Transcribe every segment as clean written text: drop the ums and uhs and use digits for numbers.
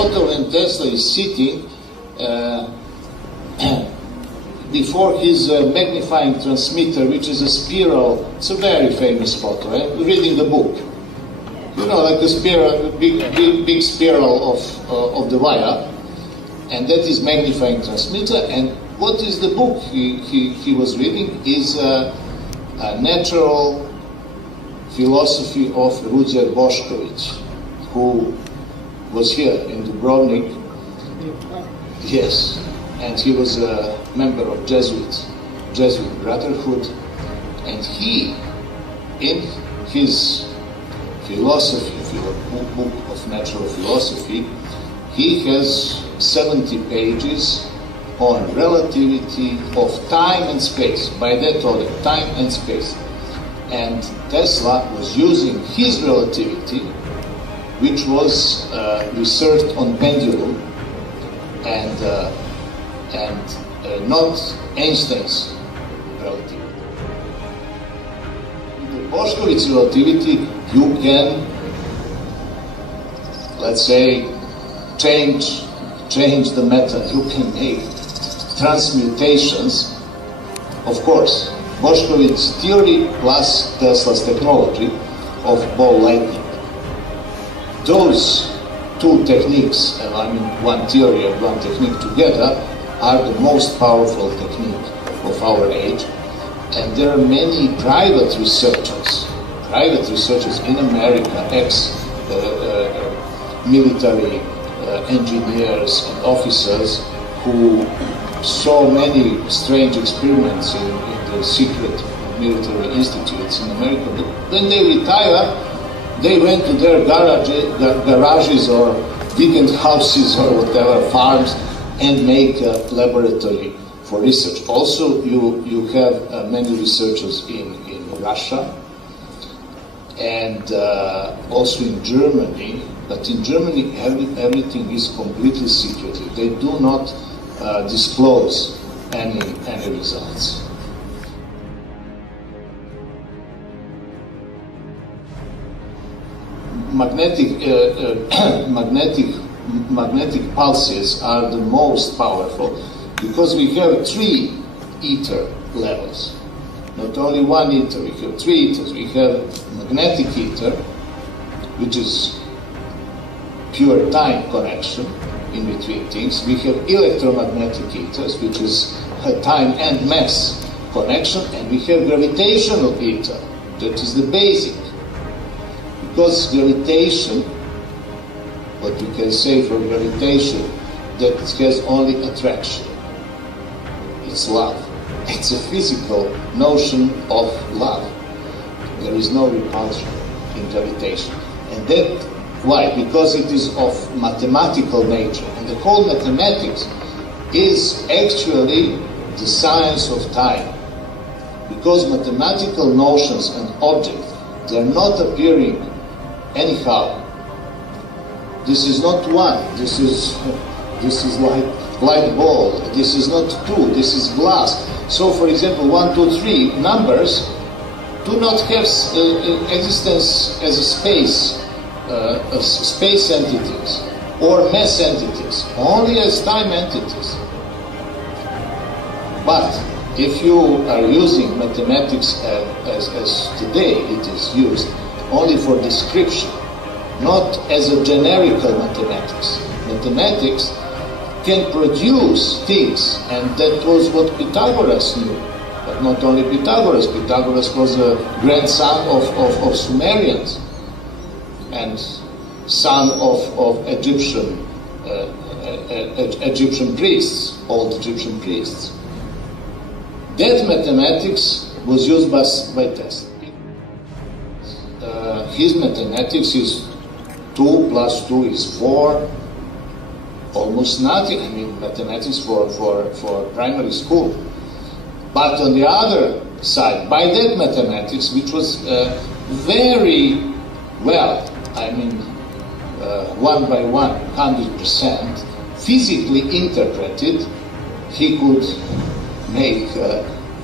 photo when Tesla is sitting before his magnifying transmitter, which is a spiral. It's a very famous photo. Reading the book, you know, like a spiral, big spiral of the wire, and that is magnifying transmitter. And what is the book he was reading? Is a natural philosophy of Ruđer Bošković, who was here in Dubrovnik. Yes, and he was a member of Jesuit Brotherhood, and he, in his philosophy, book of natural philosophy, he has 70 pages on relativity of time and space, by that order, time and space. And Tesla was using his relativity, which was researched on pendulum, and not Einstein's relativity. With the Bošković relativity, you can, let's say, change the method. You can make transmutations. Of course, Bošković's theory plus Tesla's technology of ball lightning. Those two techniques, I mean one theory and one technique together, are the most powerful technique of our age. And there are many private researchers in America, ex-military engineers and officers who saw many strange experiments in the secret military institutes in America. But when they retire, they went to their garages or vacant houses or whatever, farms, and make a laboratory for research. Also, you have many researchers in Russia and also in Germany. But in Germany, everything is completely secretive. They do not disclose any results. Magnetic pulses are the most powerful because we have 3 ether levels. Not only 1 ether, we have 3 ethers. We have magnetic ether, which is pure time connection in between things. We have electromagnetic ethers, which is a time and mass connection, and we have gravitational ether, that is the basic. Because gravitation, what we can say for gravitation, that it has only attraction. It's love. It's a physical notion of love. There is no repulsion in gravitation. And that, why? Because it is of mathematical nature. And the whole mathematics is actually the science of time. Because mathematical notions and objects, they are not appearing anyhow. This is not 1. This is like light bulb. This is not 2. This is glass. So, for example, 1, 2, 3 numbers do not have existence as a space entities or mass entities, only as time entities. But if you are using mathematics as today it is used, only for description, not as a generical mathematics. Mathematics can produce things, and that was what Pythagoras knew. But not only Pythagoras. Pythagoras was a grandson of Sumerians and son of Egyptian priests, old Egyptian priests. That mathematics was used by Tesla. His mathematics is 2 plus 2 is 4, almost nothing. I mean, mathematics for primary school. But on the other side, by that mathematics, which was very well, I mean, 1 by 1, 100%, physically interpreted, he could make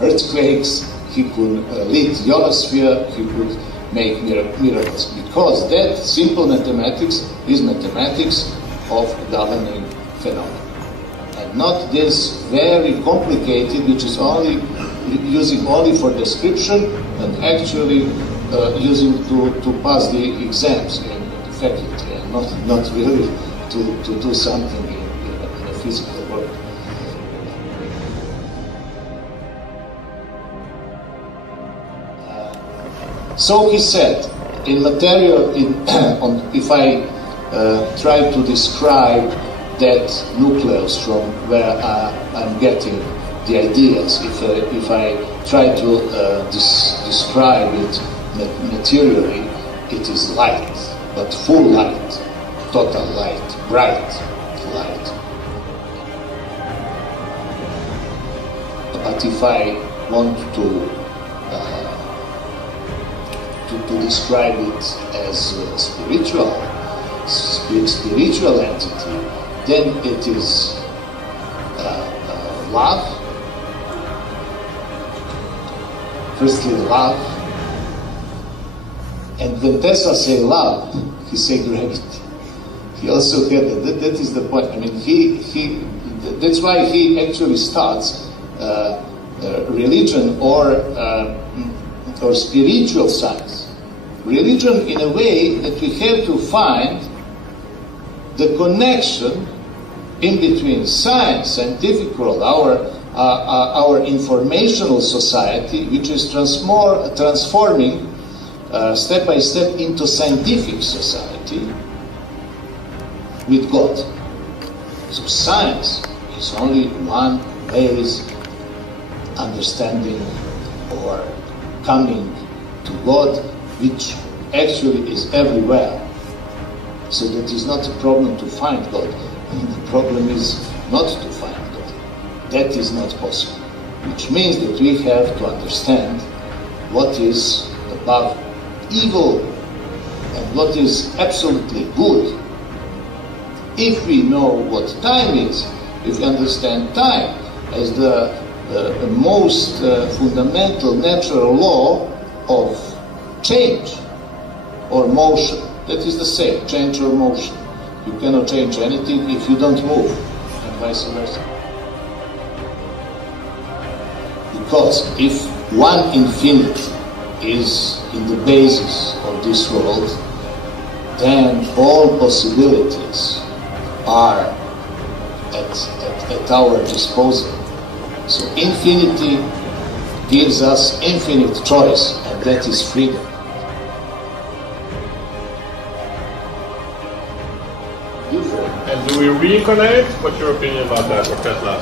earthquakes, he could lit the ionosphere, he could make miracles, because that simple mathematics is mathematics of governing phenomena. And not this very complicated, which is only using only for description and actually using to pass the exams in the faculty, and not really to do something in a physical world. So he said, in material, if I try to describe that nucleus from where I'm getting the ideas, if I try to describe it materially, it is light, but full light, total light, bright light. But if I want to describe it as a spiritual entity, then it is love. Firstly, love. And when Tesla said love, he said gravity. He also had that is the point. I mean, that's why he actually starts religion or spiritual science. Religion in a way that we have to find the connection in between science, scientific world, our informational society, which is transforming step by step into scientific society with God. So science is only one base understanding or coming to God, which actually is everywhere. So that is not a problem to find God. The problem is not to find God. That is not possible. Which means that we have to understand what is above evil and what is absolutely good. If we know what time is, if we understand time as the most fundamental natural law of change or motion, that is the same, change or motion. You cannot change anything if you don't move, and vice versa. Because if one infinity is in the basis of this world, then all possibilities are at our disposal. So infinity gives us infinite choice, and that is freedom. And do we reincarnate? What's your opinion about that, or Tesla?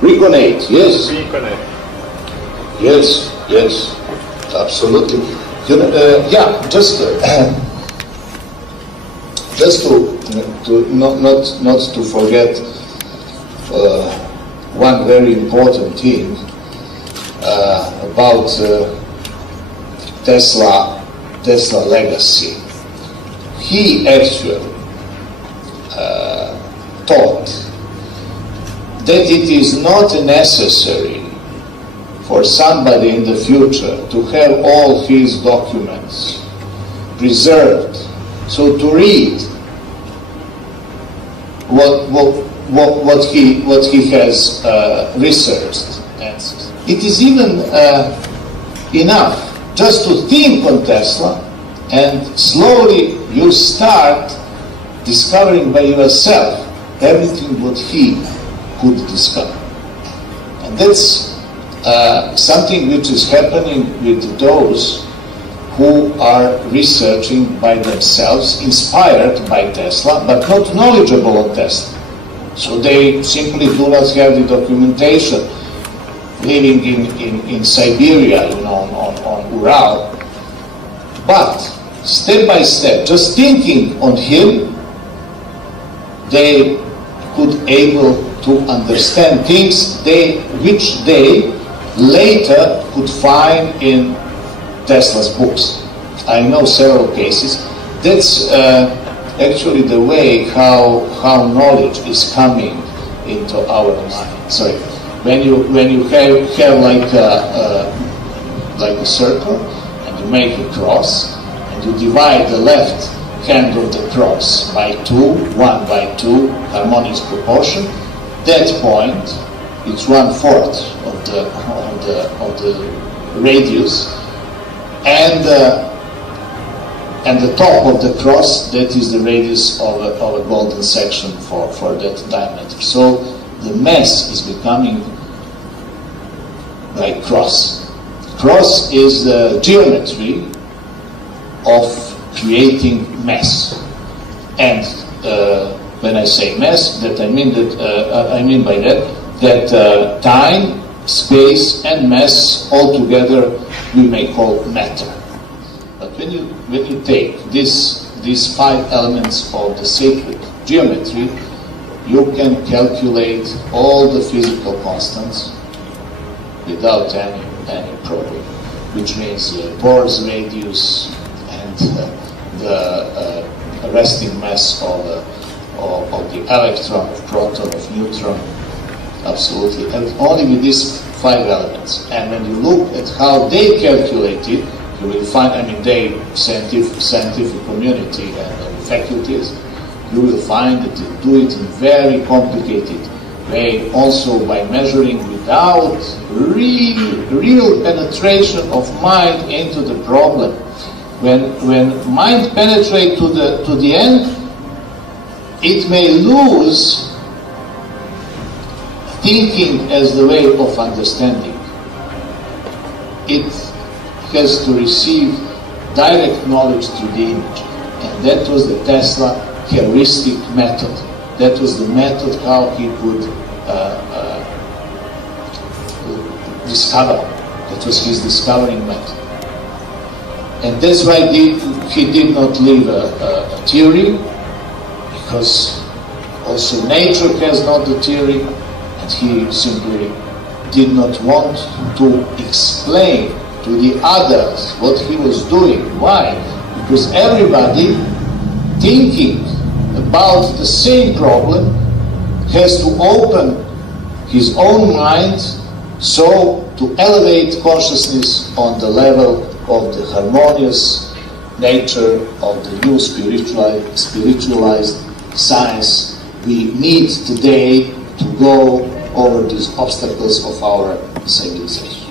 Reconnect, yes. Reincarnate. Yes, absolutely. Yeah, just to not to forget one very important thing about Tesla legacy. He actually taught that it is not necessary for somebody in the future to have all his documents preserved, so to read what he has researched. It is even enough just to think on Tesla, and slowly you start discovering by yourself everything what he could discover. And that's something which is happening with those who are researching by themselves, inspired by Tesla, but not knowledgeable of Tesla. So they simply do not have the documentation, living in Siberia, on Ural. But step by step, just thinking on him, they could able to understand things which they later could find in Tesla's books. I know several cases. That's actually the way how knowledge is coming into our mind. Sorry, when you have like a circle and you make a cross and you divide the left hand of the cross by 2, 1 by 2, harmonious proportion. That point, it's 1/4 of the radius, and the top of the cross, that is the radius of a golden section for that diameter. So the mass is becoming like cross. Cross is the geometry of creating mass. And when I say mass, that I mean by that time, space, and mass all together we may call matter. But when you take these 5 elements of the sacred geometry, you can calculate all the physical constants without any problem, which means the Bohr's radius and the resting mass of the electron, of proton, of neutron, absolutely, and only with these 5 elements. And when you look at how they calculate it, you will find, they, scientific community and faculties, you will find that they do it in very complicated way, also by measuring without real penetration of mind into the problem. When mind penetrates to the end, it may lose thinking as the way of understanding. It has to receive direct knowledge through the image. And that was the Tesla heuristic method. That was the method how he could discover. That was his discovering method. And that's why he did not leave a theory, because also nature has not the theory, and he simply did not want to explain to the others what he was doing. Why? Because everybody thinking about the same problem has to open his own mind, so to elevate consciousness on the level of the harmonious nature of the new spiritualized science we need today to go over these obstacles of our civilization.